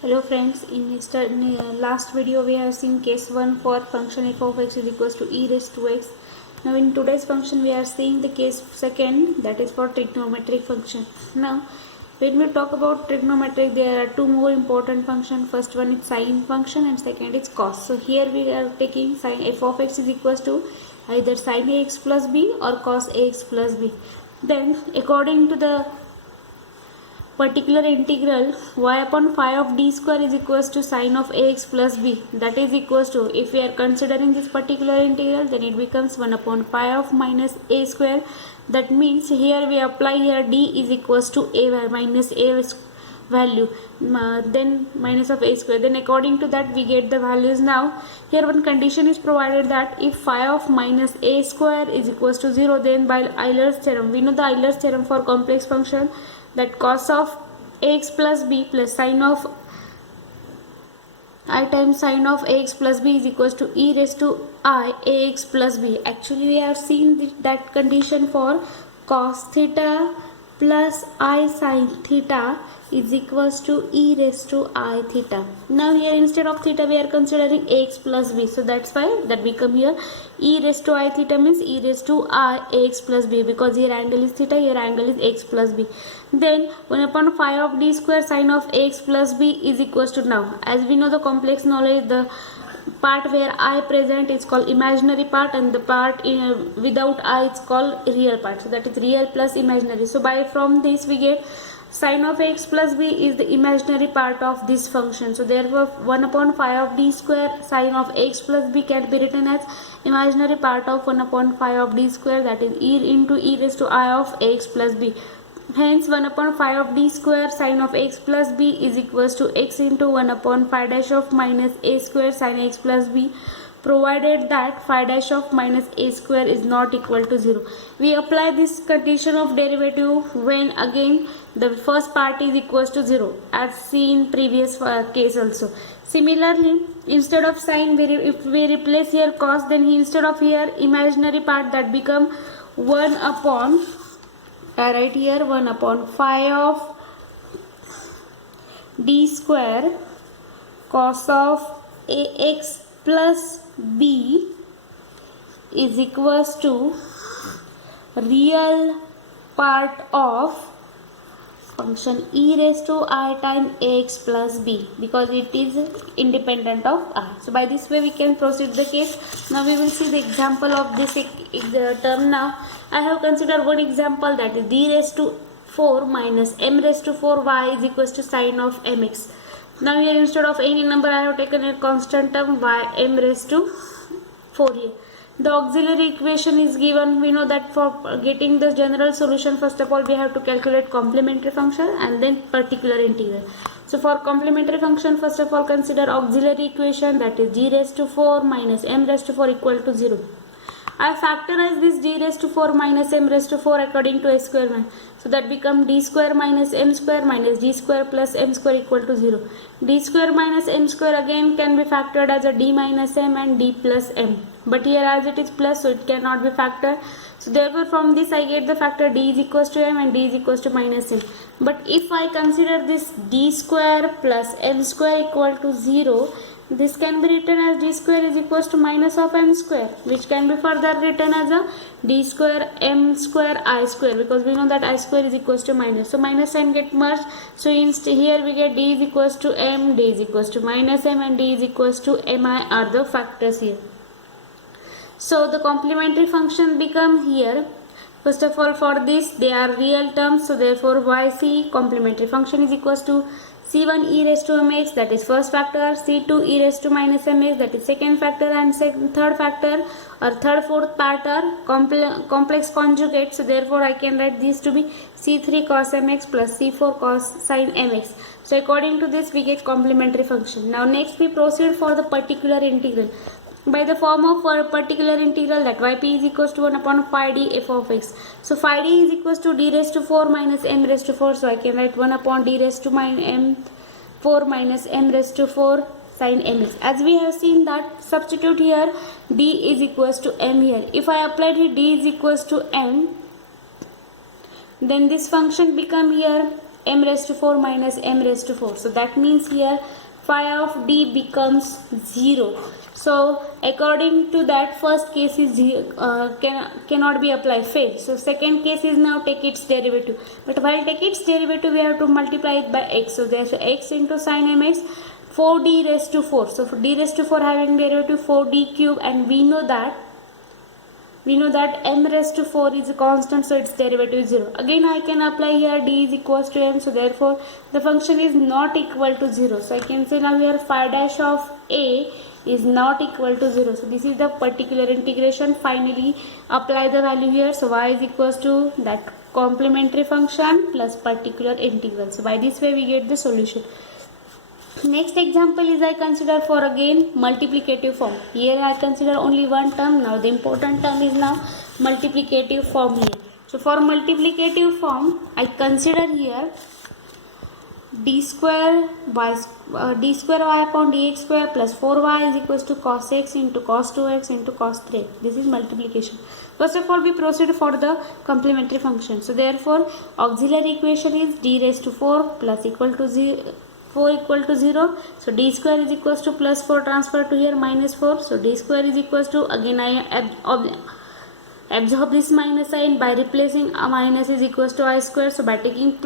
Hello friends, in last video we have seen case 1 for function f of x is equals to e raised to x. Now in today's function we are seeing the case second, that is for trigonometric function. Now when we talk about trigonometric, there are two more important functions. First one is sine function and second is cos. So here we are taking sine f of x is equals to either sine ax plus b or cos ax plus b. Then according to the particular integral y upon phi of d square is equals to sine of ax plus b, that is equals to, if we are considering this particular integral, then it becomes 1 upon phi of minus a square. That means here we apply here d is equals to a minus a value, then minus of a square, then according to that we get the values. Now here one condition is provided that if phi of minus a square is equals to 0, then by Euler's theorem, we know the Euler's theorem for complex function, that cos of ax plus b plus sine of I times sine of ax plus b is equals to e raised to I ax plus b. Actually we have seen that condition for cos theta plus I sin theta is equals to e raised to I theta. Now here instead of theta we are considering ax plus b, so that's why that become here e raised to I theta means e raised to I ax plus b, because here angle is theta, here angle is x plus b. Then 1 upon phi of d square sine of ax plus b is equals to, now as we know the complex knowledge, the part where I present is called imaginary part and the part without I is called real part. So that is real plus imaginary. So by from this we get sine of x plus b is the imaginary part of this function. So therefore 1 upon phi of d square sine of x plus b can be written as imaginary part of 1 upon phi of d square, that is e into e raised to I of x plus b. Hence 1 upon phi of d square sine of x plus b is equals to x into 1 upon phi dash of minus a square sine x plus b, provided that phi dash of minus a square is not equal to 0. We apply this condition of derivative when again the first part is equals to 0, as seen in previous case also. Similarly, instead of sine, if we replace here cos, then instead of here imaginary part, that become 1 upon, I write here 1 upon phi of d square cos of ax plus b is equals to real part of function e raised to I times ax plus b, because it is independent of I. So by this way we can proceed the case. Now we will see the example of this term. Now I have considered one example, that is d raised to 4 minus m raised to 4y is equals to sine of mx. Now here instead of any number I have taken a constant term y m raised to 4 here. The auxiliary equation is given. We know that for getting the general solution, first of all we have to calculate complementary function and then particular integral. So for complementary function, first of all consider auxiliary equation, that is d raised to 4 minus m raised to 4 equal to 0. I factorize this d raised to 4 minus m raised to 4 according to a square man. So that become d square minus m square minus d square plus m square equal to 0. D square minus m square again can be factored as a d minus m and d plus m. But here as it is plus, so it cannot be factored. So therefore from this I get the factor d is equals to m and d is equals to minus m. But if I consider this d square plus m square equal to 0, this can be written as d square is equals to minus of m square, which can be further written as a d square m square I square, because we know that I square is equals to minus. So minus sign get merged. So here we get d is equals to m, d is equals to minus m and d is equals to mi are the factors here. So the complementary function become here. First of all for this they are real terms, so therefore yc complementary function is equals to c1 e raised to mx, that is first factor, c2 e raised to minus mx, that is second factor, and third factor or third fourth part are complex conjugate. So therefore I can write these to be c3 cos mx plus c4 cos sin mx. So according to this we get complementary function. Now next we proceed for the particular integral by the form of a particular integral, that yp is equals to 1 upon phi d f of x. So phi d is equals to d raised to 4 minus m raised to 4. So I can write 1 upon d raised to m 4 minus m raised to 4 sin mx. As we have seen that substitute here d is equals to m here. If I applied here d is equals to m, then this function become here m raised to 4 minus m raised to 4. So that means here phi of d becomes 0. So according to that, first case is cannot be applied, fail. So second case is now take its derivative, but while take its derivative we have to multiply it by x. So there's x into sin mx, 4d raised to 4. So for d raised to 4 having derivative 4d cube, and we know that m raised to 4 is a constant, so its derivative is 0. Again I can apply here d is equals to m, so therefore the function is not equal to 0. So I can say now here phi dash of a is not equal to 0. So this is the particular integration. Finally apply the value here. So y is equals to that complementary function plus particular integral. So by this way we get the solution. Next example is I consider for again multiplicative form. Here I consider only one term. Now the important term is now multiplicative form here. So for multiplicative form I consider here d square y upon dx square plus 4y is equals to cos x into cos 2x into cos 3x. This is multiplication. First of all we proceed for the complementary function. So therefore auxiliary equation is d raised to 4 plus equal to 0, 4 equal to 0. So d square is equals to plus 4 transfer to here minus 4. So d square is equals to, again I absorb this minus sign by replacing a minus is equals to I square. So by taking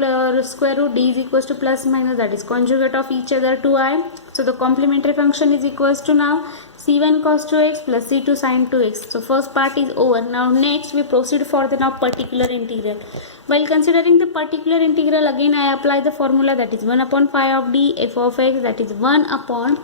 square root, d is equals to plus minus, that is conjugate of each other to I. So the complementary function is equals to now c1 cos 2x plus c2 sin 2x. So first part is over. Now next we proceed for the now particular integral. While considering the particular integral, again I apply the formula, that is 1 upon phi of d f of x, that is 1 upon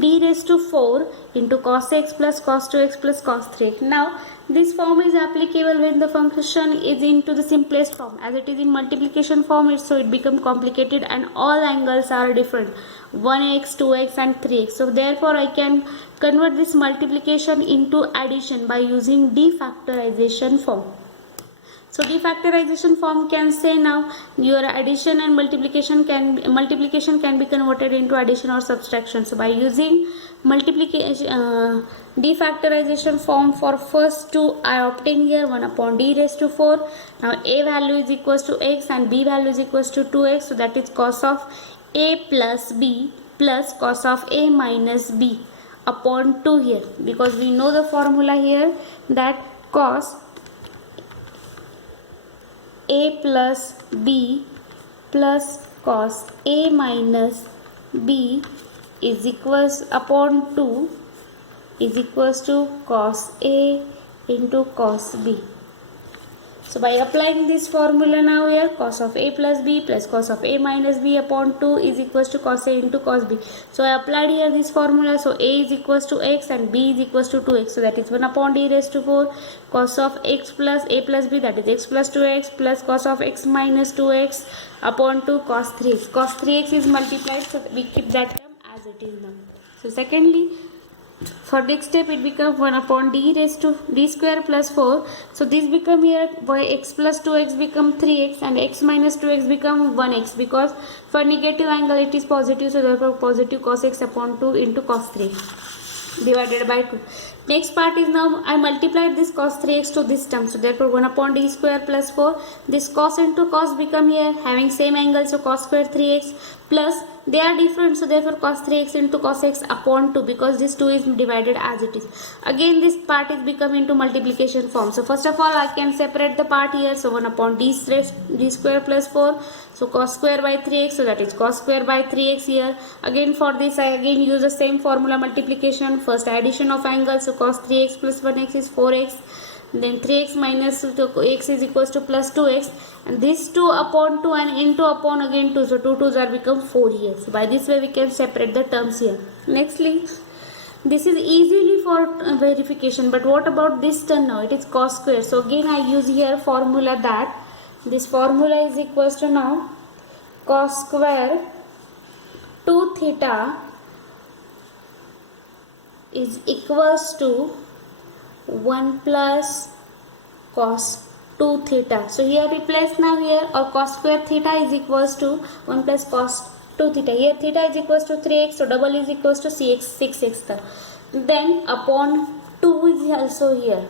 d raised to 4 into cos x plus cos 2x plus cos 3x. Now this form is applicable when the function is into the simplest form. As it is in multiplication form, so it becomes complicated and all angles are different, 1x, 2x and 3x. So therefore I can convert this multiplication into addition by using defactorization form. So defactorization form can say now your addition and multiplication can be converted into addition or subtraction. So by using multiplication defactorization form for first two, I obtain here 1 upon d raised to 4. Now a value is equals to x and b value is equals to 2x. So that is cos of a plus b plus cos of a minus b upon 2 here, because we know the formula here that cos a plus b plus cos a minus b is equals upon 2 is equals to cos a into cos b. So by applying this formula now here, cos of a plus b plus cos of a minus b upon 2 is equals to cos a into cos b. So I applied here this formula. So a is equals to x and b is equals to 2x. So that is 1 upon d raised to 4 cos of x plus a plus b, that is x plus 2x plus cos of x minus 2x upon 2 cos 3x. Cos 3x is multiplied, so we keep that term as it is now. So secondly, for next step it becomes 1 upon d raised to d square plus 4. So this become here by x plus 2x become 3x and x minus 2x become 1x, because for negative angle it is positive, so therefore positive cos x upon 2 into cos 3 divided by 2. Next part is now I multiplied this cos 3x to this term, so therefore 1 upon d square plus 4. This cos into cos become here having same angle, so cos square 3x plus they are different, so therefore cos 3x into cos x upon 2, because this 2 is divided as it is. Again this part is become into multiplication form. So first of all I can separate the part here. So 1 upon d square plus 4, so cos square by 3x, so that is cos square by 3x here. Again for this I again use the same formula multiplication. First addition of angles, so cos 3x plus 1x is 4x, then 3x minus x is equals to plus 2x, and this 2 upon 2 and into upon again 2, so 2 2s are become 4 here. So by this way we can separate the terms here. Nextly, this is easily for verification, but what about this term now? It is cos square. So again I use here formula, that this formula is equals to now cos square 2 theta is equals to 1 plus cos 2 theta. So here replace now here, or cos square theta is equals to 1 plus cos 2 theta. Here theta is equals to 3x, so double is equals to 6x. Then upon 2 is also here.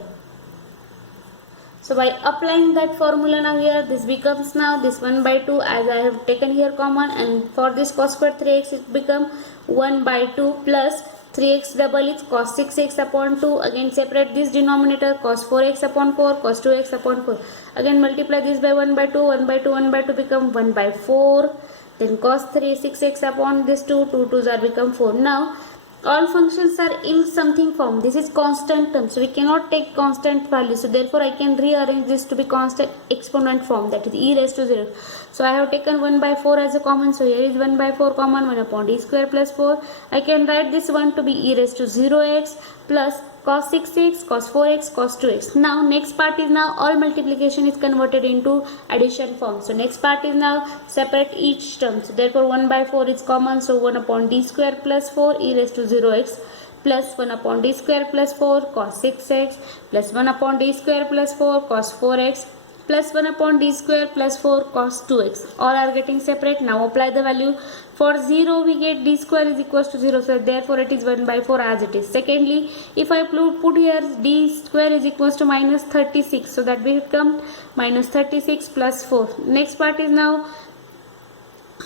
So by applying that formula now here, this becomes now this 1 by 2 as I have taken here common, and for this cos square 3x it become 1 by 2 plus 3x double is cos 6x upon 2. Again separate this denominator, cos 4x upon 4, cos 2x upon 4. Again multiply this by 1 by 2, 1 by 2, 1 by 2 become 1 by 4. Then cos 3 6x upon this 2, 2 2s are become 4. Now all functions are in something form. This is constant term, so we cannot take constant value. So therefore I can rearrange this to be constant exponent form, that is e raised to 0. So I have taken 1 by 4 as a common, so here is 1 by 4 common, 1 upon d square plus 4. I can write this one to be e raised to 0x plus cos 6x, cos 4x, cos 2x. Now next part is now all multiplication is converted into addition form. So next part is now separate each term. So therefore 1 by 4 is common, so 1 upon d square plus 4 e raised to 0x plus 1 upon d square plus 4 cos 6x plus 1 upon d square plus 4 cos 4x plus 1 upon d square plus 4 cos 2x. All are getting separate. Now apply the value. For 0 we get d square is equals to 0, so therefore it is 1 by 4 as it is. Secondly, if I put here d square is equals to minus 36, so that will become minus 36 plus 4. Next part is now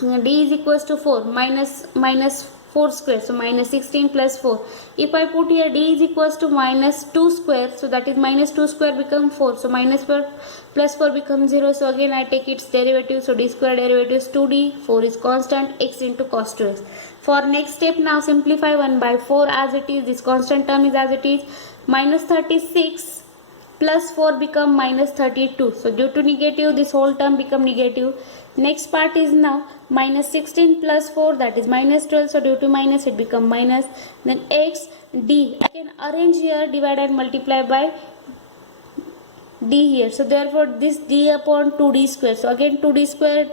d is equals to 4 minus 4 square, so minus 16 plus 4. If I put here d is equals to minus 2 square, so that is minus 2 square become 4, so minus 4 plus 4 becomes 0. So again I take its derivative, so d square derivative is 2d, 4 is constant, x into cos 2x. For next step now simplify 1 by 4 as it is, this constant term is as it is, minus 36 plus 4 become minus 32. So due to negative this whole term become negative. Next part is now minus 16 plus 4, that is minus 12. So due to minus it become minus. Then x d, I can arrange here divide and multiply by d here. So therefore this d upon 2d square. So again 2d square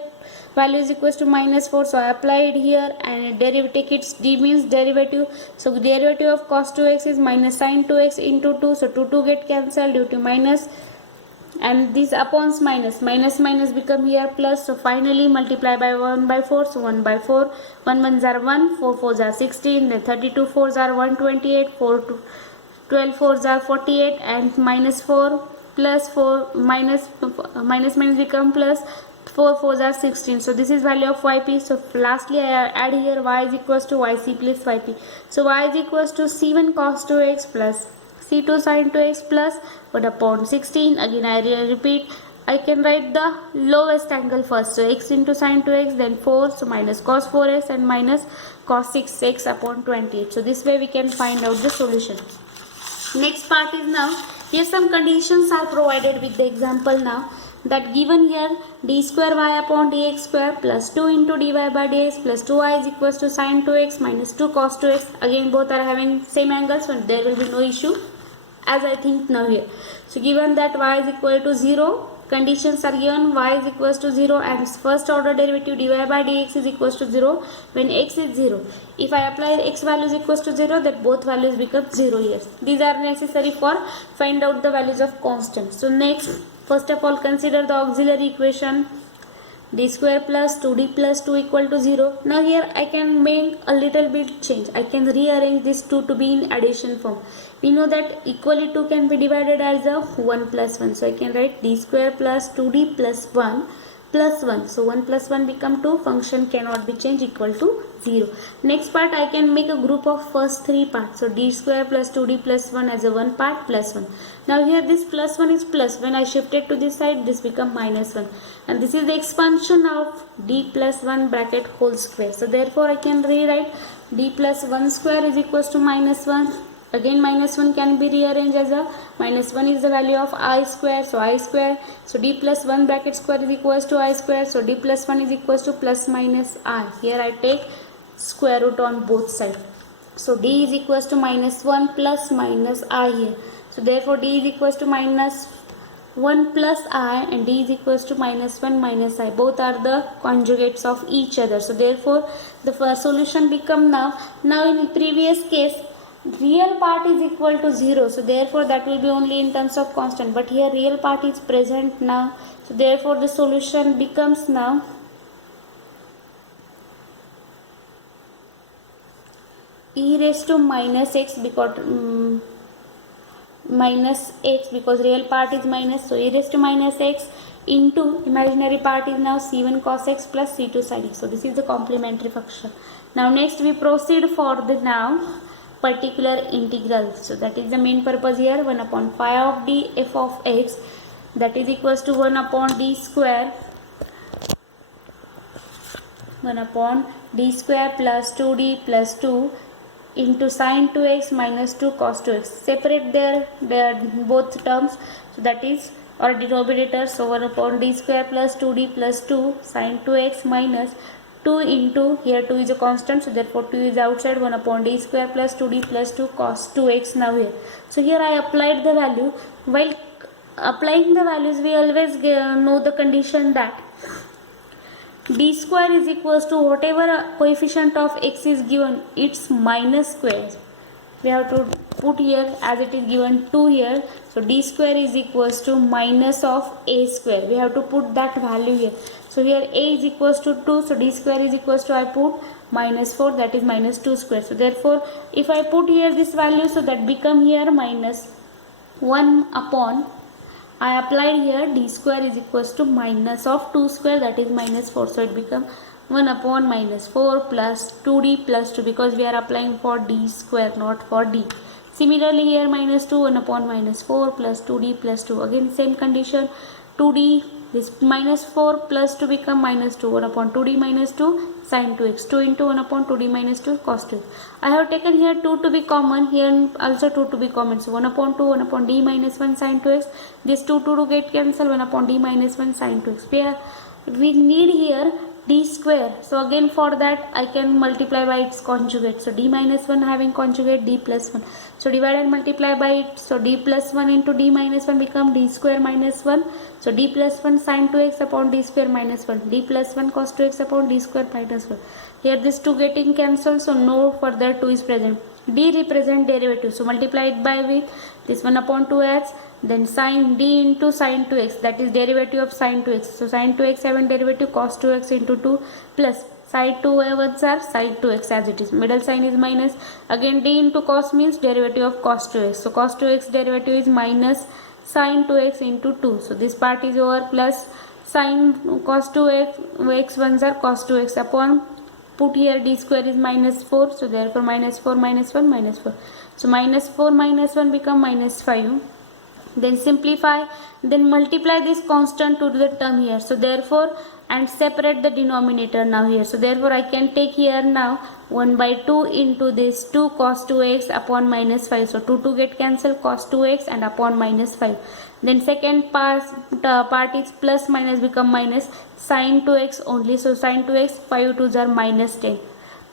value is equals to minus 4, so I apply it here and take its d means derivative. So derivative of cos 2x is minus sin 2x into 2, so 2 get cancelled due to minus, and this upon minus become here plus. So finally multiply by 1 by 4, so 1 by 4, 1 1s are 1, 4 4s are 16, then 32 4s are 128, 12 4s are 48, and minus 4 plus 4 minus become plus, 4 4s are 16. So this is value of yp. So lastly I add here y is equals to yc plus yp. So y is equals to c1 cos 2x plus c2 sin 2x plus 1 upon 16. Again I repeat, I can write the lowest angle first. So x into sin 2x, then 4, so minus cos 4x and minus cos 6x upon 28. So this way we can find out the solution. Next part is now, here some conditions are provided with the example now, that given here d square y upon dx square plus 2 into dy by dx plus 2y is equals to sin 2x minus 2 cos 2x. Again both are having same angles, so there will be no issue as I think now here. So given that y is equal to 0, conditions are given, y is equals to 0 and first order derivative dy by dx is equals to 0 when x is 0. If I apply x value is equals to 0, that both values become 0 here. These are necessary for find out the values of constant. So next, first of all consider the auxiliary equation d square plus 2d plus 2 equal to 0. Now here I can make a little bit change. I can rearrange this 2 to be in addition form. We know that equally 2 can be divided as a 1 plus 1. So I can write d square plus 2d plus 1 plus 1. So 1 plus 1 become 2. Function cannot be changed, equal to 0. Next part I can make a group of first 3 parts. So d square plus 2d plus 1 as a 1 part plus 1. Now here this plus 1 is plus. When I shift it to this side, this become minus 1. And this is the expansion of d plus 1 bracket whole square. So therefore I can rewrite d plus 1 square is equals to minus 1. Again minus 1 can be rearranged as a minus 1 is the value of I square. So I square. So d plus 1 bracket square is equals to I square. So d plus 1 is equals to plus minus I. Here I take square root on both sides. So d is equals to minus 1 plus minus I here. So therefore d is equals to minus 1 plus I and d is equals to minus 1 minus I. Both are the conjugates of each other. So therefore the first solution become now in previous case real part is equal to 0. So therefore that will be only in terms of constant. But here real part is present now. So therefore the solution becomes now e raised to minus x minus x, because real part is minus, so e raised to minus x into imaginary part is now c1 cos x plus c2 sin x. So this is the complementary function. Now next we proceed for the now particular integral. So that is the main purpose here. 1 upon phi of d f of x, that is equals to 1 upon d square, 1 upon d square plus 2d plus 2 into sin 2x minus 2 cos 2x. Separate their both terms, so that is or denominator. So 1 upon d square plus 2d plus 2 sin 2x minus 2 into, here 2 is a constant, so therefore 2 is outside, 1 upon d square plus 2d plus 2 cos 2x now here. So here I applied the value. While applying the values, we always know the condition that d square is equals to whatever coefficient of x is given, its minus square. We have to put here as it is given 2 here. So d square is equals to minus of a square. We have to put that value here. So here a is equals to 2. So d square is equals to, I put minus 4, that is minus 2 square. So therefore if I put here this value, so that become here minus 1 upon, I applied here d square is equals to minus of 2 square, that is minus 4. So it become 1 upon minus 4 plus 2d plus 2, because we are applying for d square, not for d. Similarly here minus 2, 1 upon minus 4 plus 2d plus 2. Again same condition, 2d, this minus 4 plus 2 become minus 2, 1 upon 2d minus 2 sin 2x, 2 into 1 upon 2d minus 2 cos 2x. I have taken here 2 to be common, here also 2 to be common. So 1 upon 2, 1 upon d minus 1 sin 2x. This 2 to get cancelled, 1 upon d minus 1 sin 2x. We need here d square. So again for that I can multiply by its conjugate. So d minus 1 having conjugate d plus 1. So divide and multiply by it. So d plus 1 into d minus 1 become d square minus 1. So d plus 1 sin 2x upon d square minus 1. D plus 1 cos 2x upon d square minus 1. Here this 2 getting cancelled, so no further 2 is present. D represent derivative. So multiply it by with this 1 upon 2x. Then sin d into sin 2x, that is derivative of sin 2x. So sin 2x having derivative cos 2x into 2 plus side 2 ones are side 2x as it is. Middle sign is minus. Again d into cos means derivative of cos 2x. So cos 2x derivative is minus sin 2x into 2. So this part is over plus sin cos 2x, x ones are cos 2x upon, put here d square is minus 4. So therefore minus 4 minus 1 minus 4. So minus 4 minus 1 become minus 5. Then simplify, then multiply this constant to the term here. So therefore, and separate the denominator now here. So therefore I can take here now 1 by 2 into this 2 cos 2x upon minus 5. So 2 get cancelled, cos 2x and upon minus 5. Then second part is plus minus become minus sin 2x only. So sin 2x 5 2s are minus 10.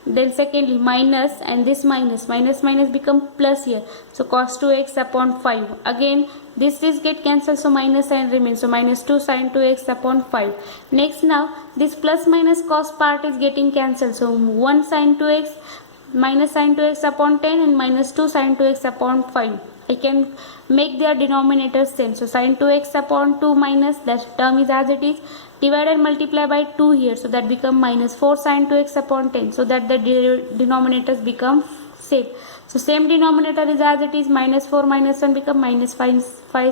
Then secondly minus, and this minus become plus here. So cos 2x upon 5. Again this get cancelled, so minus sign remains. So minus 2 sin 2x upon 5. Next now this plus minus cos part is getting cancelled. So 1 sin 2x minus sin 2x upon 10 and minus 2 sin 2x upon 5. I can make their denominators same. So sin 2x upon 2 minus, that term is as it is. Divide and multiply by 2 here. So that become minus 4 sin 2x upon 10. So that the denominators become same. So same denominator is as it is. Minus 4 minus 1 become minus 5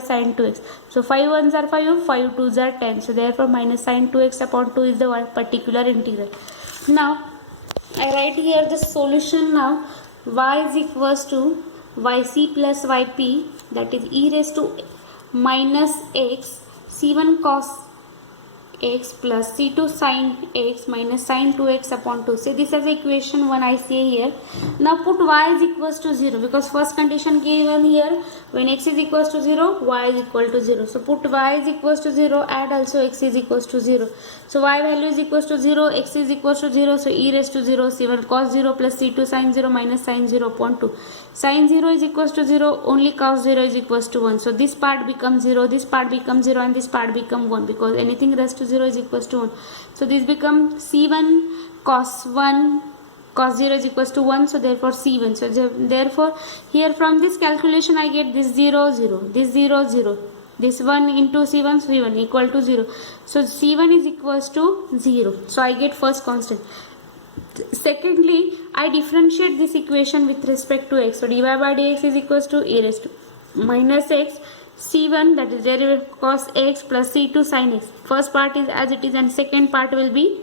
sin 2x. So 5 ones are 5, 5 2s are 10. So therefore minus sin 2x upon 2 is the one particular integral. Now I write here the solution now. Y is equals to yc plus yp, that is e raised to minus x c1 cos x plus c2 sin x minus sin 2x upon 2. Say this as equation 1 I say here. Now put y is equals to 0, because first condition given here, when x is equals to 0, y is equal to 0. So put y is equals to 0, add also x is equals to 0. So y value is equals to 0, x is equals to 0, so e raised to 0, c1 cos 0 plus c2 sin 0 minus sin 0 upon 2. Sin 0 is equals to 0, only cos 0 is equals to 1. So this part becomes 0, this part becomes 0 and this part becomes 1, because anything raised to 0 is equals to 1. So this becomes c1 cos 1 cos 0 is equals to 1, so therefore c1. So therefore here from this calculation I get this 0 0, this 0 0, this 1 into c1 c1 equal to 0. So c1 is equals to 0. So I get first constant. Secondly, I differentiate this equation with respect to x. So dy by dx is equals to e raised to minus x, c1 that is derivative cos x plus c2 sin x. First part is as it is and second part will be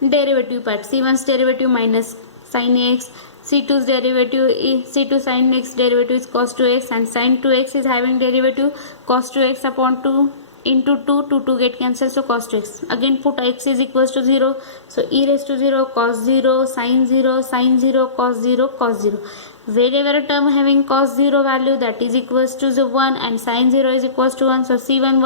derivative part. c1's derivative minus sin x, c2's derivative is c2 sin x derivative is cos 2x and sin 2x is having derivative cos 2x upon 2 into 2 get cancelled, so cos 2x. Again put x is equals to 0, so e raised to 0 cos 0 sin 0 sin 0 cos 0 cos 0. Wherever a term having cos 0 value, that is equals to the 1 and sin 0 is equals to 1, so c1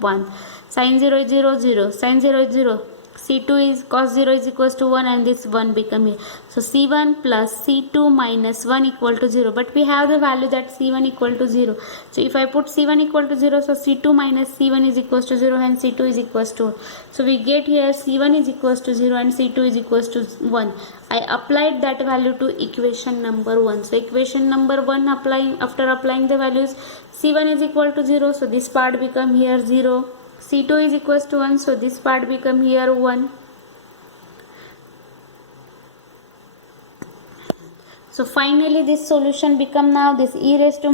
1 sin 0 is 0 0 sin 0 is 0, c2 is cos 0 is equals to 1 and this 1 become here. So c1 plus c2 minus 1 equal to 0, but we have the value that c1 equal to 0. So if I put c1 equal to 0, so c2 minus c1 is equals to 0 and c2 is equals to 1. So we get here c1 is equals to 0 and c2 is equals to 1. I applied that value to equation number 1. So equation number 1 after applying the values, c1 is equal to 0, so this part become here 0. c2 is equals to 1, so this part become here 1. So finally this solution become now this e raised to